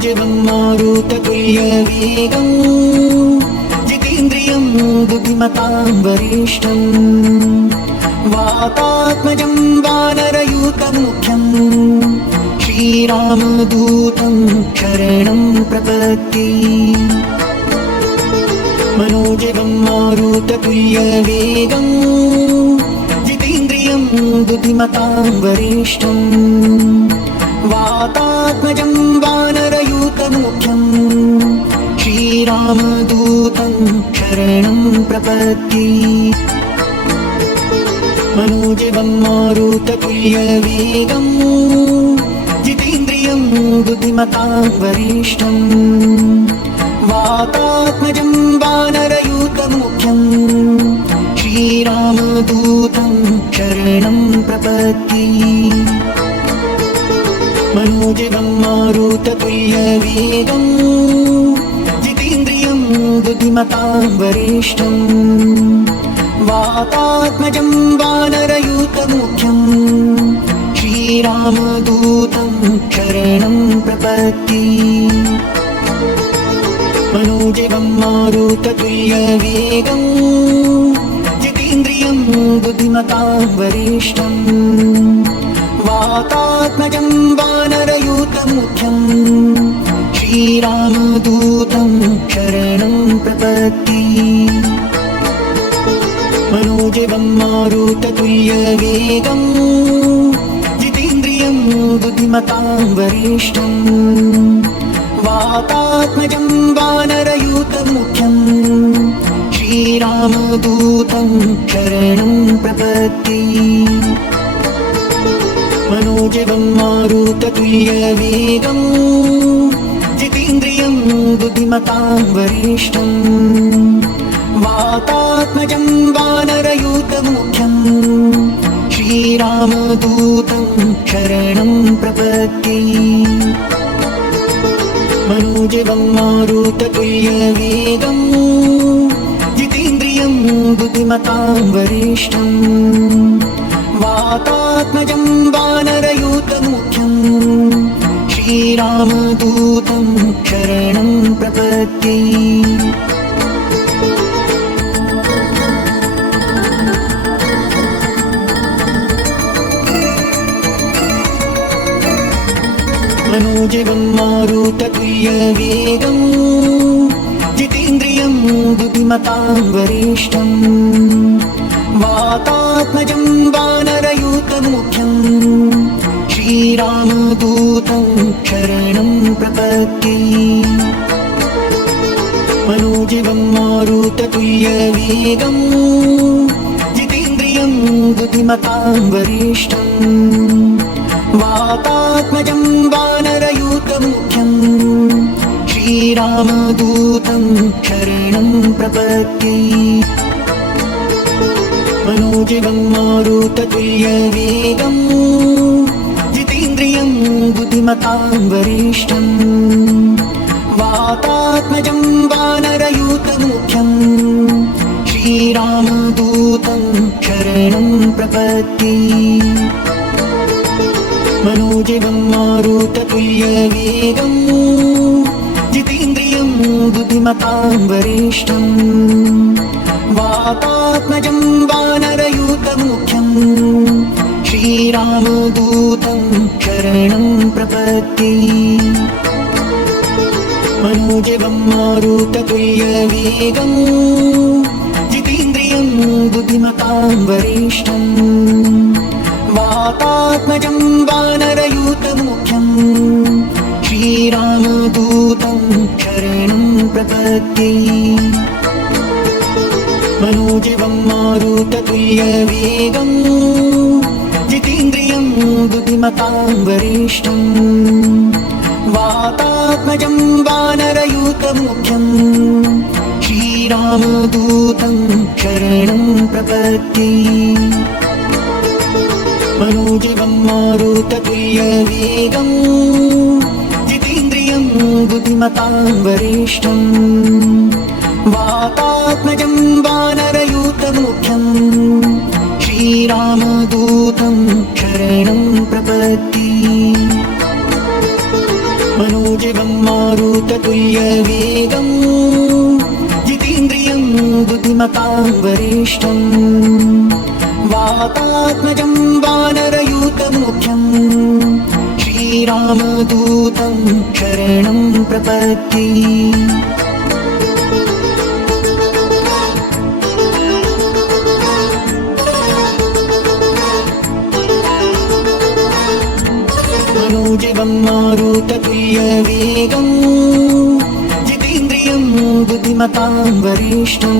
मनोजवं मारुततुल्यवेगं जितेन्द्रियं बुद्धिमतां वरिष्ठं वातात्मजं वानरयूतमुख्यं श्रीरामदूतं शरणं प्रपद्ये। मनोजवं मारुततुल्यवेगं जितेन्द्रियं बुद्धिमतां वरिष्ठं वातात्मजं वानरयूतमुख्यं श्रीरामदूतं शरणं प्रपद्ये। मनोजवं मारुततुल्यवेगं जितेन्द्रियं बुद्धिमतां वरिष्ठं वातात्मजं वानरयूतमुख्यं श्रीरामदूतं शरणं प्रपद्ये। मनोजवं मारुततुल्यवेगं जितेन्द्रियं बुद्धिमतां वरिष्ठं वातात्मजं वानरयूतमुख्यं श्रीरामदूतं शरणं प्रपद्ये। मनोजवं मारुततुल्यवेगं जितेन्द्रियं बुद्धिमतां वरिष्ठं वातात्मजं वानरयूतमुख्यं श्रीरामदूतं शरणं प्रपद्ये। मनोजवं मारुततुल्यवेगं जितेन्द्रियं बुद्धिमतां वरिष्ठं वातात्मजं वानरयूतमुख्यं श्रीरामदूतं शरणं प्रपद्ये। मनोजवं मारुततुल्यवेगं जितेन्द्रियं बुद्धिमतां वरिष्ठं वातात्मजं वानरयूतमुख्यं श्रीरामदूतं शरणं प्रपद्ये। मनोजवं मारुततुल्यवेगं जितेन्द्रियं बुद्धिमतां वरिष्ठं वातात्मजं वानरयूतमुख्यं श्रीरामदूतं शरणं प्रपद्ये। मनोजवं मारुततुल्यवेगं जितेन्द्रियं बुद्धिमतां वरिष्ठं वातात्मजं वानरयूतमुख्यं श्रीरामदूतं शरणं प्रपद्ये। मनोजवं मारुततुल्यवेगं जितेन्द्रियं बुद्धिमतां वरिष्ठं वातात्मजं वानरयूतमुख्यं श्रीरामदूतं शरणं प्रपद्ये। मनोजवं मारुततुल्यवेगं जितेन्द्रियं बुद्धिमतां वरिष्ठं वातात्मजं वानरयूतमुख्यं श्रीरामदूतं शरणं प्रपद्ये। मनोजवं मारुततुल्यवेगं जितेन्द्रियं बुद्धिमतां वरिष्ठं वातात्मजं वानरयूतमुख्यं श्रीरामदूतं शरणं प्रपद्ये। मनोजवं मारुततुल्यवेगं जितेन्द्रियं बुद्धिमतां वरिष्ठं वातात्मजं वानरयूतमुख्यं श्रीरामदूतं शरणं प्रपद्ये। मनोजवं मारुततुल्यवेगं जितेन्द्रियं बुद्धिमतां वरिष्ठं वातात्मजं वानरयूतमुख्यं श्रीरामदूतं शरणं प्रपद्ये। मनोजवं मारुततुल्यवेगं जितेन्द्रियं बुद्धिमतां वरिष्ठं वातात्मजं वानरयूतमुख्यं श्रीरामदूतं शरणं प्रपद्ये। मनोज मनोजवं मारुततुल्यवेगं जितेन्द्रियं बुद्धिमतां वरिष्ठं वातात्मजं वानरयूतमुख्यं श्रीरामदूतं शरणं प्रपद्ये। मनोजवं मारुततुल्यवेगं जितेन्द्रियं बुद्धिमतां वरिष्ठं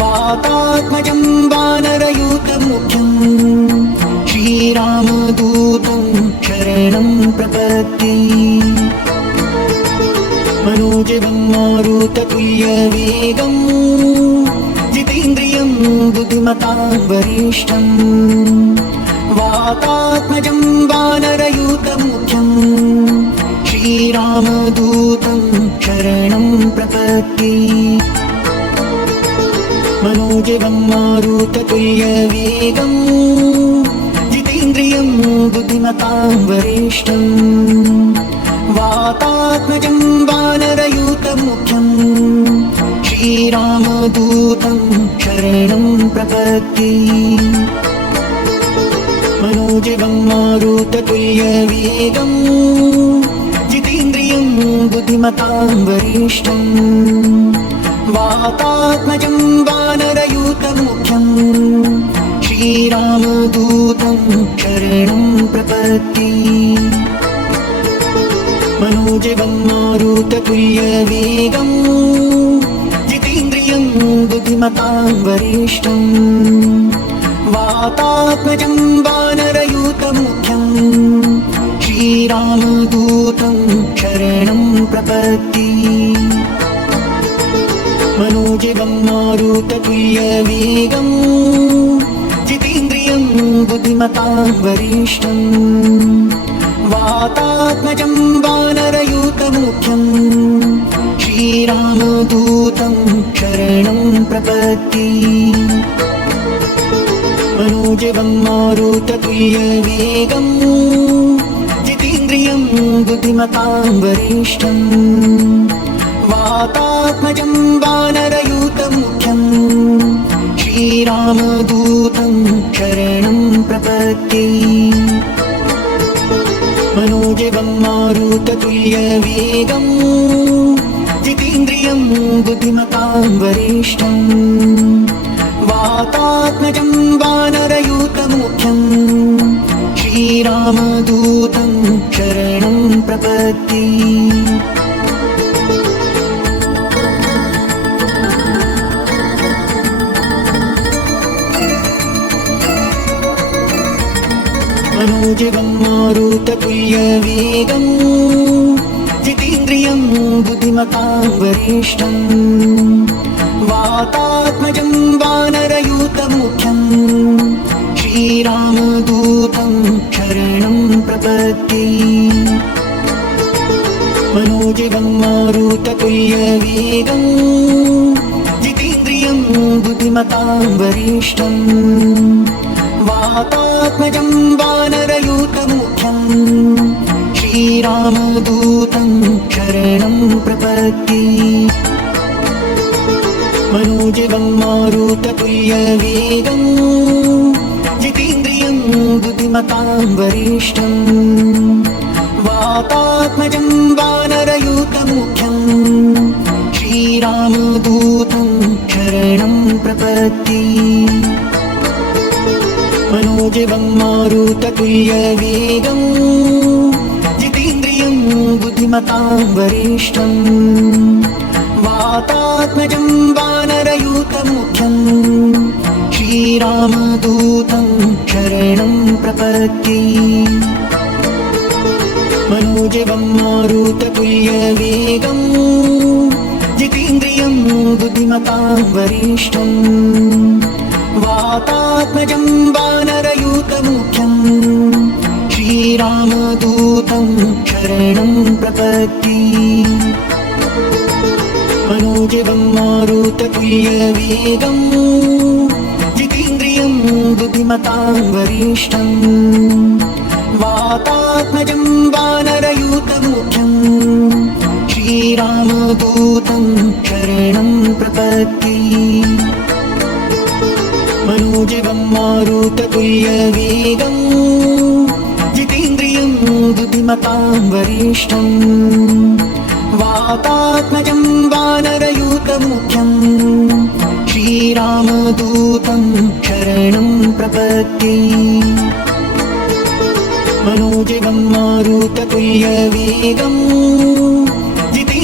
वातात्मजं वानरयूतमुख्यं श्रीरामदूतं शरणं प्रपद्ये। मनोजवं मारुततुल्यवेगं जितेन्द्रियं बुद्धिमतां वरिष्ठं वातात्मजं वानरयूतमुख्यं श्रीरामदूतं शरणं प्रपद्ये। मनोजवं मारुततुल्यवेगं जितेन्द्रियं बुद्धिमतां वरिष्ठं वातात्मजं वानरयूतमुख्यं श्रीरामदूतं शरणं प्रपद्ये। मनोजवं मारुततुल्यवेगं जितेन्द्रियं बुद्धिमतां वरिष्ठं वातात्मजं वानरयूतमुख्यं श्रीरामदूतं शरणं प्रपद्ये। मनोजवं मारुततुल्यवेगं जितेन्द्रियं बुद्धिमतां वरिष्ठं वातात्मजं वानरयूतमुख्यं श्रीरामदूतं शरणं प्रपद्ये। मनोजवं मारुततुल्यवेगं जितेन्द्रियं बुद्धिमतां वरिष्ठं वातात्मजं वानरयूतमुख्यं श्रीरामदूतं शरणं प्रपद्ये। मनोजवं मारुततुल्यवेगं जितेन्द्रियं बुद्धिमतां वरिष्ठं वातात्मजं वानरयूतमुख्यं श्रीरामदूतं शरणं प्रपद्ये। मनोजवं मारुततुल्यवेगं जितेन्द्रियं बुद्धिमतां वरिष्ठं वातात्मजं वानरयूतमुख्यं श्रीरामदूतं शरणं प्रपद्ये। मनोजवं मारुततुल्यवेगं जितेन्द्रियं बुद्धिमतां वरिष्ठं वातात्मजं वानरयूतमुख्यं श्रीरामदूतं शरणं प्रपद्ये। मनोजवं मारुततुल्यवेगं जितेन्द्रियं बुद्धिमतां वरिष्ठं वातात्मजं वानरयूतमुख्यं श्रीरामदूतं शरणं प्रपद्ये। मनोजवं मारुततुल्यवेगं जितेन्द्रियं बुद्धिमतां वरिष्ठं वातात्मजं वानरयूतमुख्यं श्रीरामदूतं शरणं प्रपद्ये। मनोजवं मारुततुल्यवेगं जितेन्द्रियं बुद्धिमतां वरिष्ठं वातात्मजं वानरयूतमुख्यं श्रीरामदूतं शरणं प्रपद्ये। मनोजवं मारुततुल्यवेगं जितेन्द्रियं बुद्धिमतां वरिष्ठं वातात्मजं वानरयूतमुख्यं श्रीरामदूतं शरणं प्रपद्ये। मनोजवं मारुततुल्यवेगं जितेन्द्रियं बुद्धिमतां वरिष्ठं वातात्मजं वानरयूतमुख्यं श्रीरामदूतमुख्यम् श्रीरामदूतं शरणं प्रपत्ति मनोजवं मारुततुल्यवेगम् जितेन्द्रियं बुद्धिमतां वरिष्ठम् वातात्मजं वानरयूतमुख्यम् श्रीरामदूतं शरणं प्रपत्ति मनोजवं मारुततुल्यवेगम्